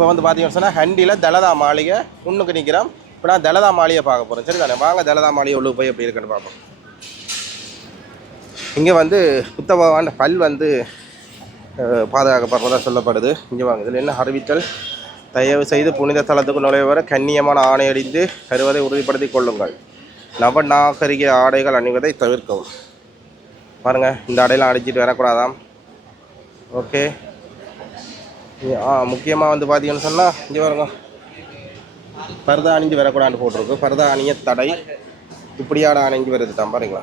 இப்போ வந்து பார்த்தீங்கன்னு சொன்னால் ஹண்டியில் தலதா மாளிகை முன்னுக்கு நிற்கிறோம் இப்போ நான் தலதா மாளிகை பார்க்க போகிறேன் சரி தானே வாங்க தலதா மாளிகை உள்ள போய் எப்படி இருக்குன்னு பார்ப்போம். இங்கே வந்து புத்த பகவான் பல் வந்து பாதுகாக்கப்படுறதா சொல்லப்படுது. இங்கே வாங்க இதில் என்ன அறிவித்தல்? தயவு செய்து புனித தலத்துக்கு நுழைவர கண்ணியமான ஆணையடிந்து தருவதை உறுதிப்படுத்திக் கொள்ளுங்கள். நவநாகரிக ஆடைகள் அணிவதை தவிர்க்கவும். பாருங்கள் இந்த ஆடையெல்லாம் அடிச்சிட்டு வரக்கூடாதாம்? ஓகே. முக்கியமாக வந்து பார்த்தீங்கன்னு சொன்னால் இங்கே பாருங்க. பரதா அணிஞ்சு வரக்கூடாதுன்னு போட்டிருக்கு. பரதா அணிய தடை. இப்படியாட அணிஞ்சு வருது தான் பாருங்களா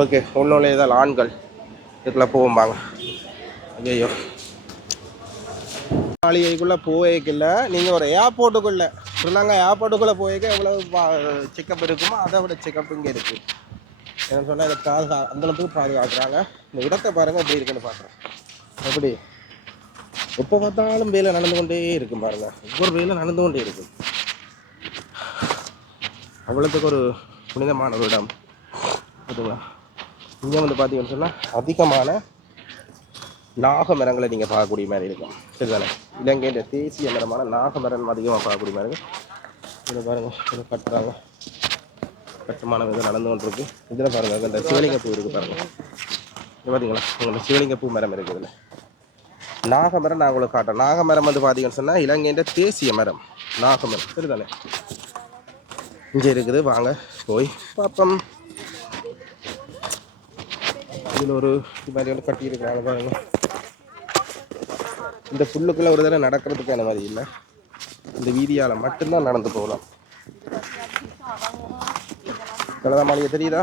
ஓகே ஒன்றும் இதால் ஆண்கள். இதுக்குள்ளே போகும்பாங்க ஐயோ மாளிகைக்குள்ளே போவேக்கில்ல. நீங்கள் ஒரு ஏர்போர்ட்டுக்குள்ளே ஸ்ரீலங்கா ஏர்போர்ட்டுக்குள்ளே போய்க்க எவ்வளோ செக்கப் இருக்குமோ அதை விட செக்கப் இங்கே இருக்குது என்ன சொன்னால் இதை பாதுகா அந்தளவுக்கு பாதுகாக்கிறாங்க. இந்த இடத்தை பாருங்கள் எப்படி இருக்குன்னு பார்க்குறேன் எப்படி? எப்போ பார்த்தாலும் வேலை நடந்து கொண்டே இருக்கும் பாருங்க. ஒவ்வொரு வேலை நடந்து கொண்டே இருக்கும். அவ்வளோத்துக்கு ஒரு புனிதமான ஒரு இடம். புரியுதுங்களா இங்கே வந்து பார்த்தீங்கன்னு சொன்னால் அதிகமான நாக மரங்களை நீங்கள் பார்க்கக்கூடிய மாதிரி இருக்கும். சரிதானே? இலங்கையின் தேசிய மரமான நாக மரம் அதிகமாக பார்க்கக்கூடிய மாதிரி இருக்கும். இதை பாருங்க இதை கட்டுறாங்க. கட்டுமானம் இது நடந்து கொண்டு இருக்கு இதில் பாருங்கள் இந்த சிவலிங்க பூ இருக்குது பாருங்கள் பார்த்தீங்களா உங்களுக்கு சிவலிங்க பூ மரம் இருக்குது. இதில் நாகமரம் நான் உங்களுக்கு காட்டுறேன். நாகமரம் வந்து பார்த்தீங்கன்னு சொன்னால் இலங்கையின் தேசிய மரம். நாகமரம். சரிதானே? இங்கே இருக்குது. வாங்க போய் பார்ப்போம். இதில் ஒரு இது மாதிரி ஒன்று கட்டியிருக்காங்க பாருங்க. இந்த புல்லுக்குள்ளே ஒரு தடவை நடக்கிறதுக்கான மாதிரி இல்லை. இந்த வீதியால் மட்டும்தான் நடந்து போகலாம். கலதா மாளிகை தெரியுதா?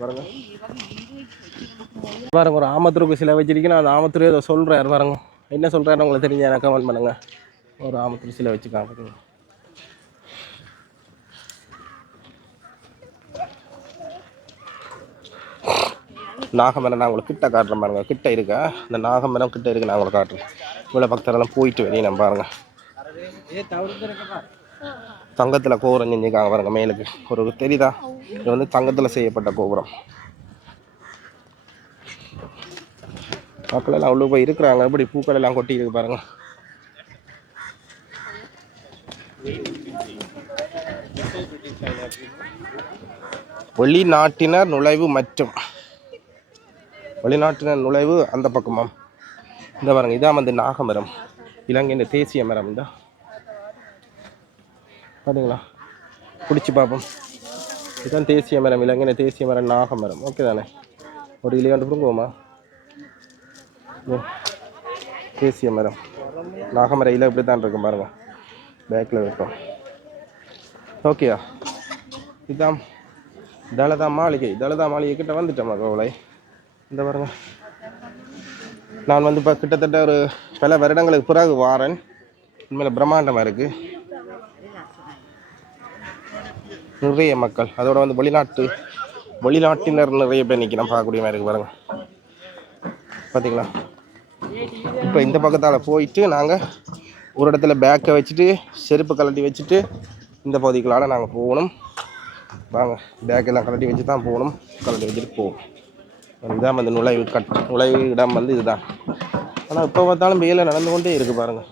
பாருங்க. பாருங்க ஒரு ஆமத்தூருக்கு சிலை வச்சிருக்கீங்க அந்த ஆமத்தூர் ஏதோ சொல்கிறாரு பாருங்க. என்ன சொல்கிறாரு உங்களுக்கு தெரிஞ்ச எனக்கு கமெண்ட் பண்ணுங்க. ஒரு ஆமத்தூர் சிலை வச்சுக்காங்க பாருங்க நாகமரம் நான் உங்களுக்கு கிட்ட காட்டுறேன் பாருங்க. கிட்ட இருக்கா. இந்த நாகமரம் கிட்ட இருக்கு. நான் உங்களுக்கு காட்டுறேன். இவ்வளோ பக்தரெல்லாம் போயிட்டு வெளியே நம்ம பாருங்க. தங்கத்தில் கோபுரம் செஞ்சுருக்காங்க பாருங்க மேலுக்கு. ஒரு தெரியுதா? இது வந்து தங்கத்தில் செய்யப்பட்ட கோபுரம். மக்கள் எல்லாம் அவ்வளோ போய் இருக்கிறாங்க. இப்படி பூக்கள் எல்லாம் கொட்டி இருக்கு பாருங்க. வெளிநாட்டினர் நுழைவு மற்றும் வெளிநாட்டினர் நுழைவு அந்த பக்கமாம். இந்த பாருங்க இதான் வந்து நாகமரம். இலங்கையின் தேசிய மரம். தான் பார்த்தீங்களா பிடிச்சி பார்ப்போம் இதுதான் தேசிய மரம் இலங்கையின் தேசிய மரம் நாகமரம் ஓகே தானே? ஒரு இலையாண்டு பிடுங்குவோமா? தேசிய மரம். நாகமர இலை இப்படி தான் இருக்கும் பாருங்க. பேக்கில் இருக்கும். ஓகேயா இதுதான் தலதா மாளிகை. தலதா மாளிகை கிட்ட வந்துட்டோம் கோவலை இந்த பாருங்க. நான் வந்து இப்போ கிட்டத்தட்ட ஒரு பல வருடங்களுக்கு பிறகு வாரேன். உண்மையில் பிரம்மாண்டமாக இருக்குது நிறைய மக்கள். அதோட வந்து வெளிநாட்டு வெளிநாட்டினர் நிறைய பேர் நிற்கிறோம் பார்க்கக்கூடிய மாதிரி இருக்கு பாருங்க. பார்த்தீங்களா இப்போ இந்த பக்கத்தால் போயிட்டு நாங்கள் ஒரு இடத்துல பேக்கை வச்சுட்டு செருப்பு கழட்டி வச்சுட்டு இந்த பகுதிகளால் நாங்கள் போகணும். வாங்க பேக்கெல்லாம் கழட்டி வச்சு தான் போகணும். கழட்டி வச்சுட்டு போவோம். இதுதான் வந்து நுழைவு கட் நுழைவு இடம் வந்து இதுதான். ஆனால் இப்போ பார்த்தாலும் வெயிலில் நடந்து கொண்டே இருக்குது பாருங்கள்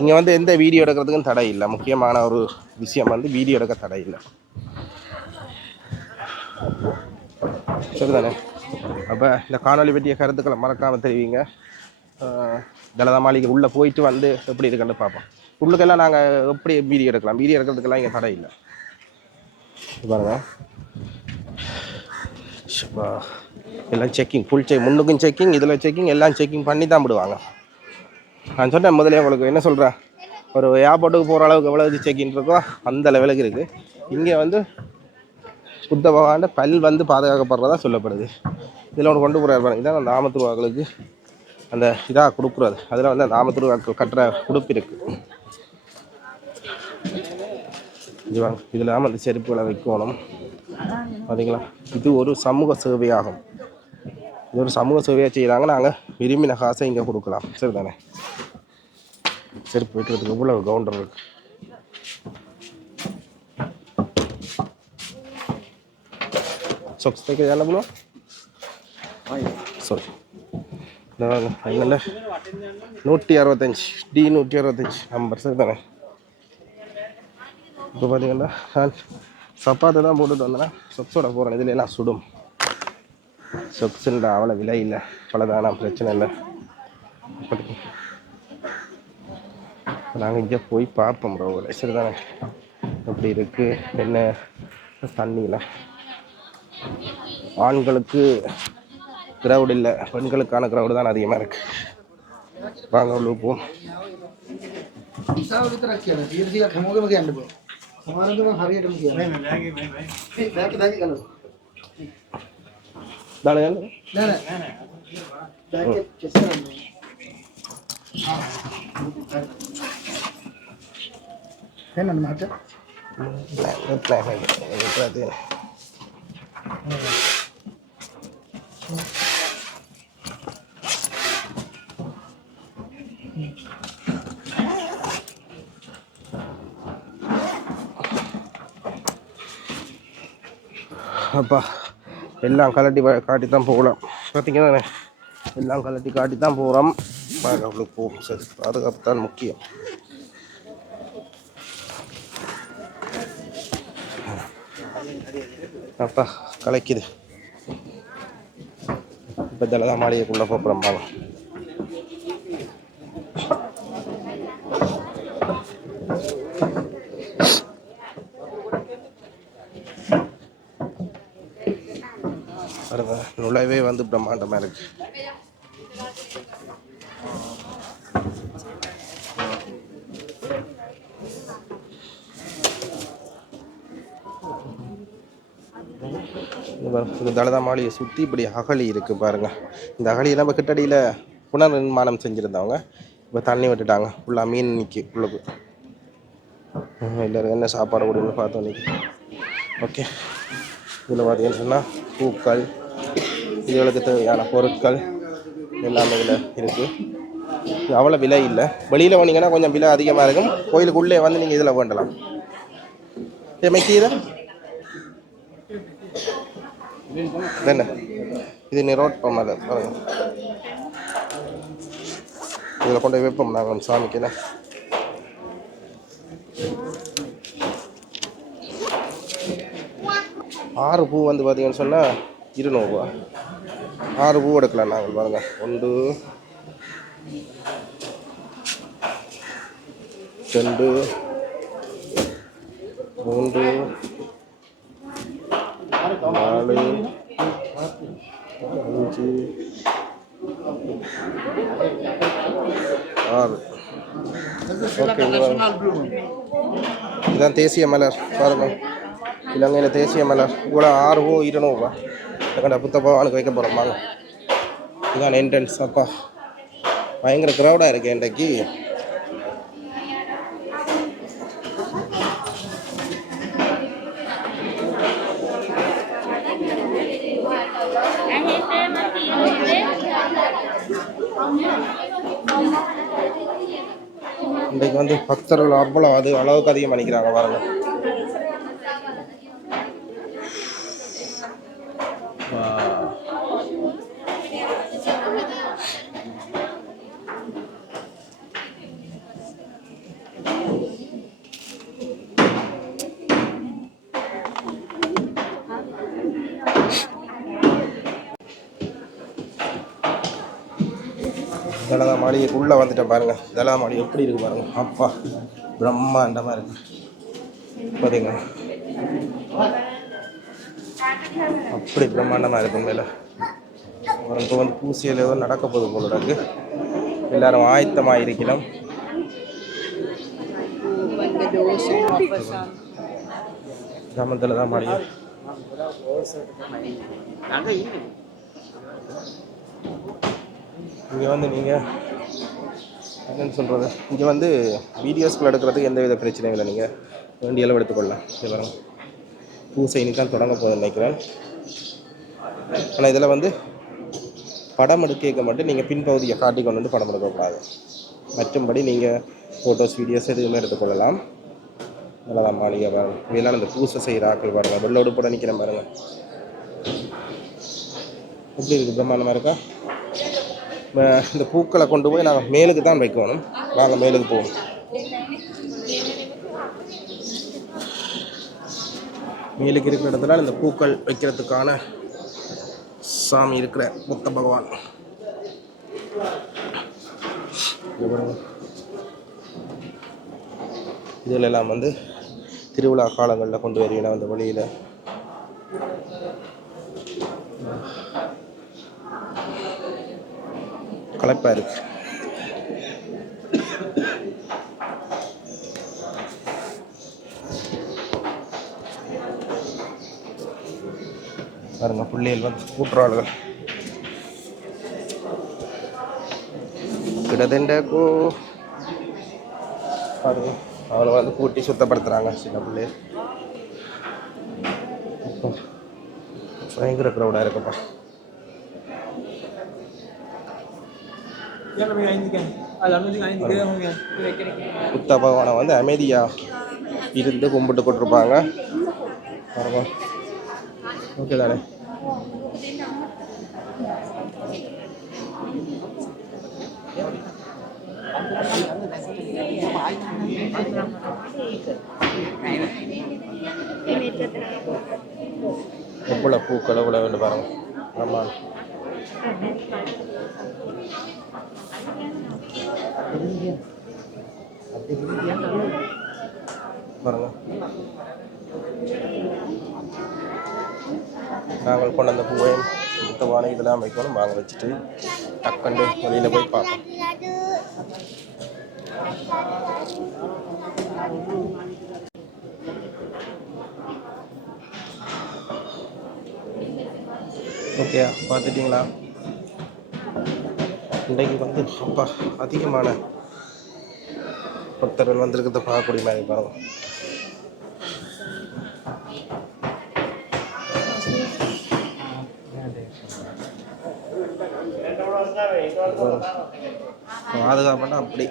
இங்கே வந்து எந்த வீடியோ எடுக்கிறதுக்கும் தடை இல்லை. முக்கியமான ஒரு விஷயம் வந்து வீடியோ எடுக்க தடை இல்லை. சரிதானே? அப்போ இந்த காணொளி பற்றிய கருத்துக்களை மறக்காமல் தெரிவிங்க. ஆஹ் தலதா மாளிகை உள்ளே போயிட்டு வந்து எப்படி இருக்குன்னு பார்ப்போம். உள்ளுக்கெல்லாம் நாங்கள் எப்படி வீடியோ எடுக்கலாம்? வீடியோ எடுக்கிறதுக்கெல்லாம் இங்கே தடை இல்லை. பாருங்க. எல்லாம் செக்கிங் ஃபுல் செக் முன்னுக்கும் செக்கிங் இதில் செக்கிங் எல்லாம் செக்கிங் பண்ணி தான் விடுவாங்க. நான் சொன்னேன் முதலே உங்களுக்கு என்ன சொல்கிறேன் ஒரு ஏர்போர்ட்டுக்கு போகிற அளவுக்கு எவ்வளோ செக்கிங் இருக்கோ அந்த லெவலுக்கு இருக்குது இங்கே வந்து புத்த பகவான் பல் வந்து பாதுகாக்கப்படுறதா சொல்லப்படுது. இதில் ஒன்று கொண்டு போகிறார் பாருங்க. இதான் அந்த ஆமத்துருவாக்களுக்கு அந்த இதாக கொடுக்குறது. அதில் வந்து அந்த ஆமத்துருவாக்கள் கட்டுற உடுப்பு இருக்குது இது இல்லாமல் இதில் அந்த செருப்புகளை வைக்கணும். பார்த்தீங்களா இது ஒரு சமூக சேவையாகும். இது ஒரு சமூக சேவையாக செய்கிறாங்க நாங்கள் விரும்பின காசை இங்கே கொடுக்கலாம். சரி தானே சரி போயிட்டு வரதுக்கு இவ்வளவு கவுண்டர் இருக்கு? சொக்ஸ் தைக்க ஜான ப்ரோ சாரி நூற்றி அறுபத்தஞ்சி. டி நூற்றி அறுபத்தஞ்சி. நம்பர் சரி தானே இப்போ பார்த்தீங்கன்னா சப்பாத்தை தான் போட்டுட்டு வந்தேன்னா சொப்ஸோட போகிறேன் இதில் எல்லாம் சுடும். சொப்ஸுன்ற அவ்வளோ விலை இல்லை. அவ்வளோதானா பிரச்சனை இல்லை. நாங்கள் இங்கே போய் பார்ப்போம் ப்ரோ ஒரு சரி தானே. எப்படி இருக்குது என்ன தண்ணியில். ஆண்களுக்கு க்ரௌடு இல்லை. பெண்களுக்கான க்ரௌடு தான் அதிகமாக இருக்குது வாங்க உள்ளே போவோம். हमारे तो ഇതാണ് ഞാൻ മാറ്റം apa. எல்லாம் கலட்டி காட்டி தான் போகலாம். பார்த்தீங்கன்னா எல்லாம் கலட்டி காட்டி தான் போகிறோம் அவளுக்கு போகும் சரி பாதுகாப்பு தான் முக்கியம். அப்பா கலைக்குது. இப்போ தலைதான் மாளிகைக்குள்ளே போகிறோம் பாவம் பாருங்க நுழைவே வந்து பிரம்மாண்டமாக இருக்கு இந்த தலதா மாளிகை சுற்றி இப்படி அகழி இருக்குது பாருங்க. இந்த அகழியை நம்ம கிட்டடியில் புனர் நிர்மாணம் செஞ்சுருந்தவங்க இப்போ தண்ணி விட்டுட்டாங்க. ஃபுல்லாக மீன் நிற்கி உள்ளுக்கு எல்லோரும் என்ன சாப்பாடு கொடுன்னு பார்த்தோம் நிற்கி ஓகே. இதில் பார்த்தீங்கன்னு சொன்னால் பூக்கள் இதுகளுக்கு தேவையான பொருட்கள் எல்லாமே இதில் இருக்குது அவ்வளோ விலை இல்லை. வெளியில் வந்தீங்கன்னா கொஞ்சம் விலை அதிகமாக இருக்கும். கோயிலுக்குள்ளே வந்து நீங்கள் இதில் வேண்டலாம். எமைக்கீரை என்ன? இது நிரோட் அது பாருங்க. இதில் கொண்டு போய் வைப்போம். நாங்கள் சாமிக்கு ஆறு பூ வந்து பார்த்தீங்கன்னு சொன்னால் இருநூறுவா ஆறு பூ எடுக்கலாம் நாங்கள் பாருங்க. ஒன்று ரெண்டு மூன்று நாலு அஞ்சு ஆறு. ஓகே இதுதான் தேசிய மலர் பாருங்க. இலங்கையில் தேசிய மலர். இவ்வளோ ஆறு பூ இருநூறுவா. எங்கடா புத்தபவானுக்கு வைக்க போகிறோம் வாங்க. இதுதான் என்ட்ரன்ஸ் அப்பா. பயங்கர க்ரௌடாக இருக்கு இன்றைக்கு. இன்றைக்கு வந்து பக்தர்கள் அவ்வளோ அது அளவுக்கு அதிகம் பண்ணிக்கிறாங்க பாருங்க வா. ஜலதா மாளிகைக்கு உள்ளே வந்துட்டேன் பாருங்கள் ஜலதா மாளிகை எப்படி இருக்கு பாருங்க. அப்பா பிரம்மாண்டமாக இருக்கு. பார்த்தீங்களா அப்படி பிரம்மாண்டமாக இருக்கு மேலே இப்போ வந்து பூசியில் ஏதோ நடக்க போகுது போல இருக்கு. எல்லாரும் ஆயத்தமாக இருக்கணும். கிராமத்தில் தான் மாளிகை இங்கே வந்து நீங்கள் என்னென்னு சொல்கிறது இங்கே வந்து வீடியோஸ்கள் எடுக்கிறதுக்கு எந்த வித பிரச்சனையும் இல்லை நீங்கள் வேண்டிய அளவு எடுத்துக்கொள்ளலாம். இது வரும் பூசை இன்னைக்கு தான் தொடங்க போகுதுன்னு நினைக்கிறேன். ஆனால் இதில் வந்து படம் எடுக்க மட்டும் நீங்கள் பின்பகுதியை காட்டி கொண்டு வந்து படம் எடுக்கக்கூடாது. மற்றும்படி நீங்கள் ஃபோட்டோஸ் வீடியோஸ் எதுவுமே எடுத்துக்கொள்ளலாம். நல்லதான் மாளிகை பாருங்க. இதெல்லாம் இந்த பூசை செய்கிற ஆட்கள் பாருங்கள் வெள்ளோடு போட நிற்கிறேன் பாருங்கள் எப்படி இருக்குது பிரம்மாண்டமாக இருக்கா? இந்த பூக்களை கொண்டு போய் நாங்கள் மேலுக்கு தான் வைக்கணும். நாங்கள் மேலுக்கு போவோம். மேலுக்கு இருக்கிற இடத்துல இந்த பூக்கள் வைக்கிறதுக்கான சாமி இருக்கிற புத்த பகவான். இங்க இதுல எல்லாம் வந்து திருவிழா காலங்களில் கொண்டு வருவீங்க அந்த வழியில் களைப்பாக இருக்கு பாருங்க பிள்ளைகள் வந்து கூட்டுறாளுகள் கிடதண்டக்கோ பாருங்க அவளை வந்து கூட்டி சுத்தப்படுத்துறாங்க சின்ன பிள்ளை. பயங்கர க்ரௌடாக இருக்குப்பா. புத்த பகவானை வந்து அமைதியாக இருந்து கும்பிட்டு கொண்டிருப்பாங்க. ஓகே தானே? எவ்வளோ பூக்கள் எவ்வளோ வேண்டும் பாருங்க. ஆமாம் பாருங்க. நாங்கள் கொண்டு வந்த பூவையும் சுத்தமான இதெல்லாம் வைக்கணும். வாங்க வச்சுட்டு டக்குண்டு வெளியில் போய் பார்ப்போம். ஓகே பார்த்துட்டிங்களா? இன்றைக்கு வந்து அப்பா அதிகமான பக்தர்கள் வந்திருக்கிறத பார்க்கக்கூடிய மாதிரி பாருங்க. பாதுகாப்புனா அப்படி.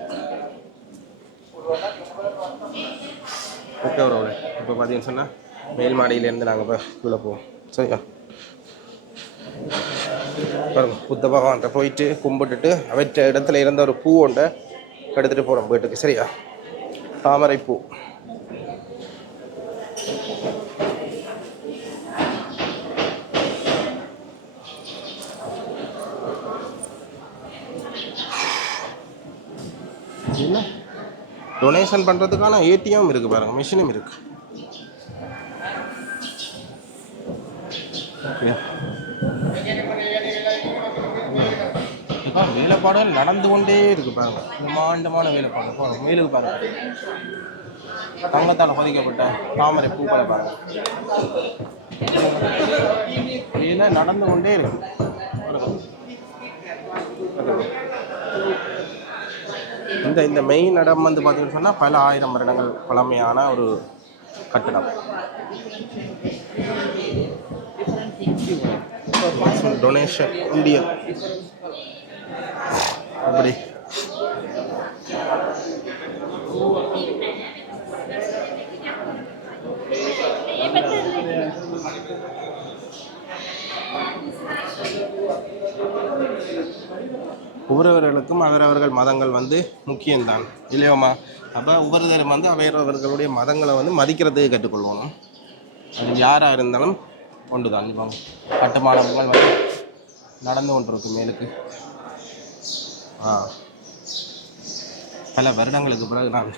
ஓகே வரவுல இப்போ பார்த்தீங்கன்னு சொன்னால் மேல் மாடியிலேருந்து நாங்கள் இப்போ உள்ளே போவோம். சரியா? பாருங்க புத்த பகவான்கிட்ட போயிட்டு கும்பிட்டுட்டு அவற்ற இடத்துல இருந்த ஒரு பூ ஒன்றை எடுத்துகிட்டு போகிறோம் வீட்டுக்கு. சரியா? தாமரைப்பூ என்ன? டொனேஷன் பண்ணுறதுக்கான ஏடிஎம் இருக்குது பாருங்கள் மிஷினும் இருக்குது ஓகே. வேலைப்பாடுகள் நடந்து கொண்டே இருக்கு பாருங்க. பிரம்மாண்டமான வேலைப்பாடு. பாருங்க மேலுக்கு பாருங்க. தங்கத்தால் பதிக்கப்பட்ட தாமரை பூக்களை பாருங்க. வேலை நடந்து கொண்டே இருக்கு. இந்த இந்த மெயின் இடம் வந்து பார்த்தீங்கன்னு சொன்னால் பல ஆயிரம் வருடங்கள் பழமையான ஒரு கட்டடம். டொனேஷன் இந்தியன் அப்படி. ஒவ்வொருவர்களுக்கும் அவரவர்கள் மதங்கள் வந்து முக்கியம்தான். இல்லையோமா அப்போ ஒவ்வொருத்தரும் வந்து அவரவர்களுடைய மதங்களை வந்து மதிக்கிறதுக்கு கற்றுக்கொள்வோம். அது யாராக இருந்தாலும் ஒன்று தான் இப்போ கட்டுமானங்கள் வந்து நடந்து கொண்டிருக்கும் மேலுக்கு. பல வருடங்களுக்கு பிறகு நான்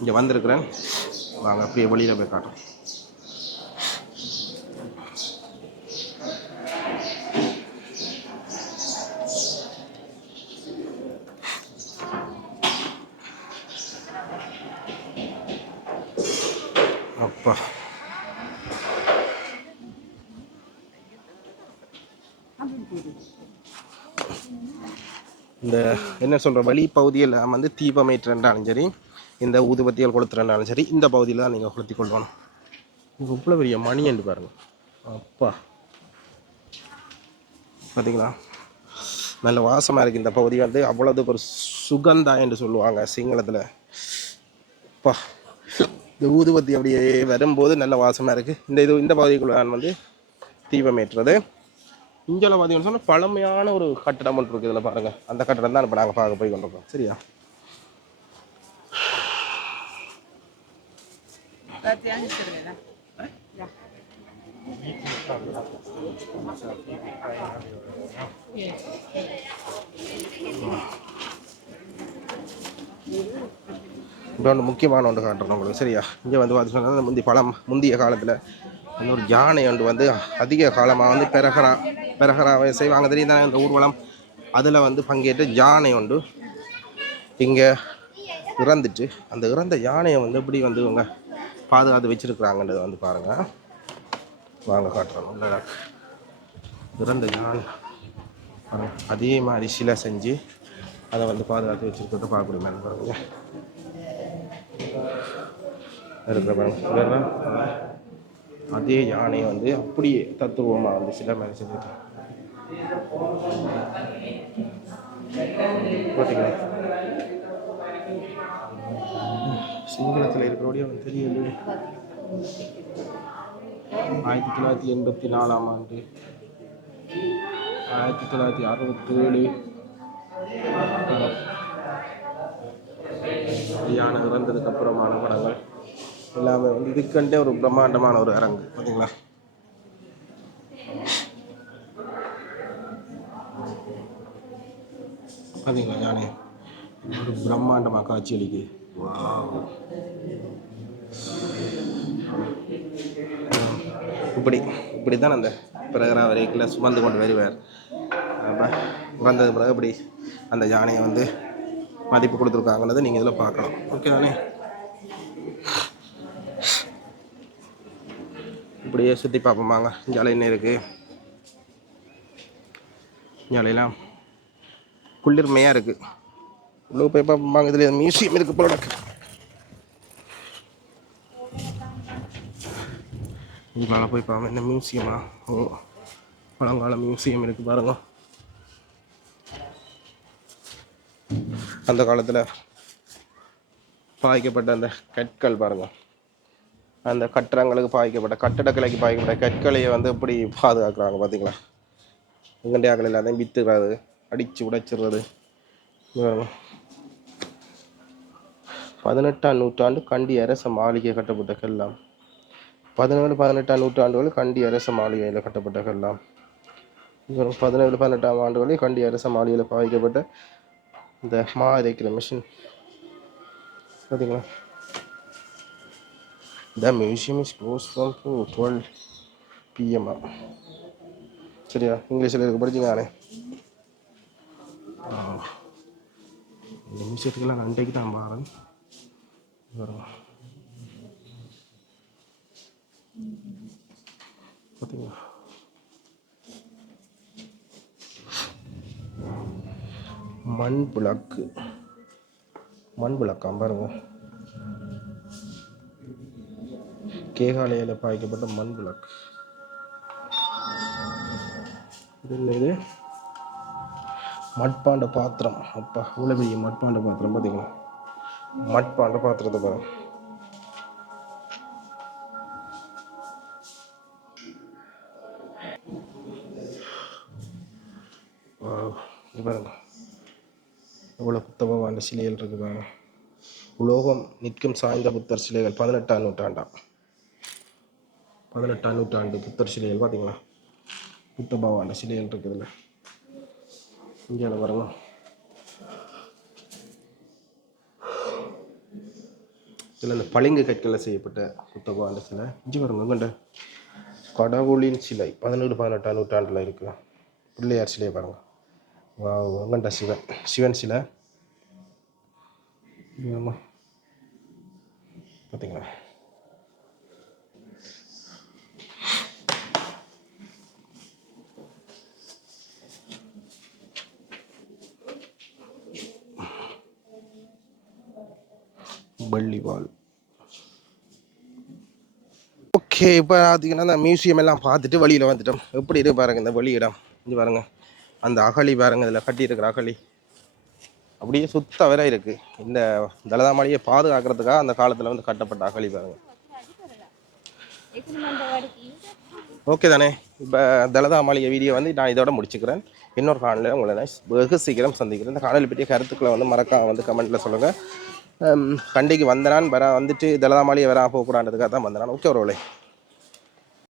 இங்கே வந்திருக்கிறேன். வாங்க அப்படியே வெளியில் போய் காட்டுறேன் இந்த என்ன சொல்கிற வழி பகுதியில் வந்து தீபம் சரி இந்த ஊதுபத்தியால் கொளுத்துறனாலும் சரி இந்த பகுதியில் தான் நீங்கள் கொளுத்தி கொள்ளணும். இவ்வளோ பெரிய மணி என்று பாருங்கள் அப்பா. பார்த்தீங்களா? நல்ல வாசமாக இருக்குது இந்த பகுதி வந்து. அவ்வளோது ஒரு சுகந்தா என்று சொல்லுவாங்க சிங்களத்தில். அப்பா. இந்த ஊதுபத்தி அப்படியே வரும்போது நல்ல வாசமாக இருக்குது இந்த இது இந்த பகுதிக்குள்ள நான் வந்து தீபம் ஏற்றுறது இந்தியாவில் பார்த்தீங்கன்னு சொன்னால் பழமையான ஒரு கட்டடம் ஒன்று இருக்குது இதில் பாருங்கள் அந்த கட்டடம் தான் இப்போ நாங்கள் பார்க்க போய் கொண்டிருக்கோம். சரியா? இப்போ ஒன்று முக்கியமான ஒன்று காட்டுறோம் உங்களுக்கு. சரியா? இங்கே வந்து பார்த்தீங்கன்னா முந்தி பழம் முந்தைய காலத்தில் இன்னொரு ஒரு யானை ஒன்று வந்து அதிக காலமாக வந்து பெரகரா பெரகராவை செய்வாங்க. தெரியும் தானே இந்த ஊர்வலம் அதில் வந்து பங்கேற்று யானை ஒன்று இங்கே இறந்துட்டு அந்த இறந்த யானையை வந்து எப்படி வந்து இவங்க பாதுகாத்து வச்சிருக்கிறாங்கன்றதை வந்து பாருங்கள் வாங்க காட்டுறோம். உள்ள இறந்த யானை. அதே மாதிரி சிலை செஞ்சு அதை வந்து பாதுகாத்து வச்சிருக்கிறத பார்க்கக்கூடிய மாதிரி பாருங்க. இருக்கிற பாருங்க. அதே யானை வந்து அப்படியே தத்துவமாக வந்து சில மேலே செஞ்சுருக்காங்க பார்த்தீங்களா சிங்களத்தில் இருக்கிறபடியே அவன் தெரியல ஆயிரத்தி தொள்ளாயிரத்தி எண்பத்தி நாலாம் ஆண்டு. ஆயிரத்தி தொள்ளாயிரத்தி அறுபத்தேழு. யானை இறந்ததுக்கு அப்புறமான படங்கள். எல்லாமே வந்து இதுக்கண்டே ஒரு பிரம்மாண்டமான ஒரு அரங்கு பார்த்தீங்களா பார்த்தீங்களா ஞானே? ஒரு பிரம்மாண்டமாக காட்சி அளிக்கு. இப்படி இப்படி தான் அந்த பிரகரா வரைக்கில் சுமந்து கொண்டு வருவார். அப்போ வந்தது பிறகு இப்படி அந்த யானையை வந்து மதிப்பு கொடுத்துருக்காங்கன்றதை நீங்கள் இதில் பார்க்கலாம் ஓகே தானே? இப்படியே சுற்றி பார்ப்போமாங்க ஜாலை என்ன இருக்குது ஜாலையெல்லாம் குளிர்மையாக இருக்குது உள்ளே போய் பார்ப்போமாங்க இதில் மியூசியம் இருக்குது போல இங்கால போய் பாருங்க இந்த மியூசியமா ஓ பழங்கால மியூசியம் இருக்குது பாருங்க. அந்த காலத்தில் பாய்க்கப்பட்ட அந்த கற்கள் பாருங்க. அந்த கட்டடங்களுக்கு பாதிக்கப்பட்ட கட்டடக்கலைக்கு பாதிக்கப்பட்ட கற்களையை வந்து எப்படி பாதுகாக்கிறாங்க பார்த்தீங்களா? எங்கண்டியாக்கள் எல்லாத்தையும் வித்துறது அடித்து உடைச்சிடுறது. பதினெட்டாம் நூற்றாண்டு கண்டி அரச மாளிகை கட்டப்பட்ட கல்லாம் பதினேழு பதினெட்டாம் நூற்றாண்டுகளில் கண்டி அரச மாளிகையில் கட்டப்பட்ட கல்லாம் பதினேழு பதினெட்டாம் ஆண்டுகளில் கண்டி அரச மாளிகையில் பாதிக்கப்பட்ட இந்த மா அரைக்கிற மிஷின். பார்த்தீங்களா? The museum is close from to twelve பிஎம்ஆ சரியா இங்கிலீஷில் இருக்க படிச்சுங்க நானே இந்த மியூசியத்துக்கெல்லாம் நான் தான் பாருங்க வரும் பார்த்தீங்களா மண் புழக்கு மண் புழக்காம் பாருங்கள் கேகாலயில் பாய்க்கப்பட்ட மண் புழக்கு இது மட்பாண்ட பாத்திரம். அப்பா இவ்வளோ பெரிய மட்பாண்ட பாத்திரம் பார்த்தீங்களா மட்பாண்ட பாத்திரத்தை பாருங்க. பாருங்க எவ்வளோ புத்தகமான சிலைகள் இருக்கு பாருங்க. உலோகம் நிற்கும் சாய்ந்த புத்தர் சிலைகள் பதினெட்டாம் நூற்றாண்டாம். பதினெட்டாம் நூற்றாண்டு புத்தர் சிலைகள் பார்த்தீங்களா? புத்த பகவான சிலைகள் இருக்குதுல்ல இந்தியாவில் பாருங்க. இதில் இந்த பளிங்கு கற்களில் செய்யப்பட்ட புத்த பகவான சிலை. இஞ்சி பாருங்க இங்கண்ட கடவுளின் சிலை பதினேழு பதினெட்டாம் நூற்றாண்டில் இருக்கு பிள்ளையார் சிலையை பாருங்க. வா சிவன் சிவன் சிலை. ஆமா பார்த்தீங்களா? பள்ளிவால். ஓகே இப்போ பார்த்தீங்கன்னா அந்த மியூசியம் எல்லாம் பார்த்துட்டு வழியில் வந்துட்டோம். எப்படி இருக்கு பாருங்கள் இந்த வழியிடம் இது பாருங்கள் அந்த அகழி பாருங்கள் இதில் கட்டியிருக்கிற அகழி. அப்படியே சுத்த வேற இருக்குது இந்த தலதா தலதாமலையை பாதுகாக்கிறதுக்காக அந்த காலத்தில் வந்து கட்டப்பட்ட அகழி பாருங்கள் ஓகே தானே? இப்போ தலதா மாளிகை வீடியோ வந்து நான் இதோட முடிச்சுக்கிறேன். இன்னொரு காணொலியில் உங்களை நான் வெகு சீக்கிரம் சந்திக்கிறேன். இந்த காணொலி பற்றிய கருத்துக்களை வந்து மறக்காம வந்து கமெண்ட்டில் சொல்லுங்கள் கண்டிக்கு வந்தனான் வரா வந்துட்டு தலதாமாலியை வரா போகக்கூடாதுக்காக தான் வந்தனான். ஓகே ஒருவளே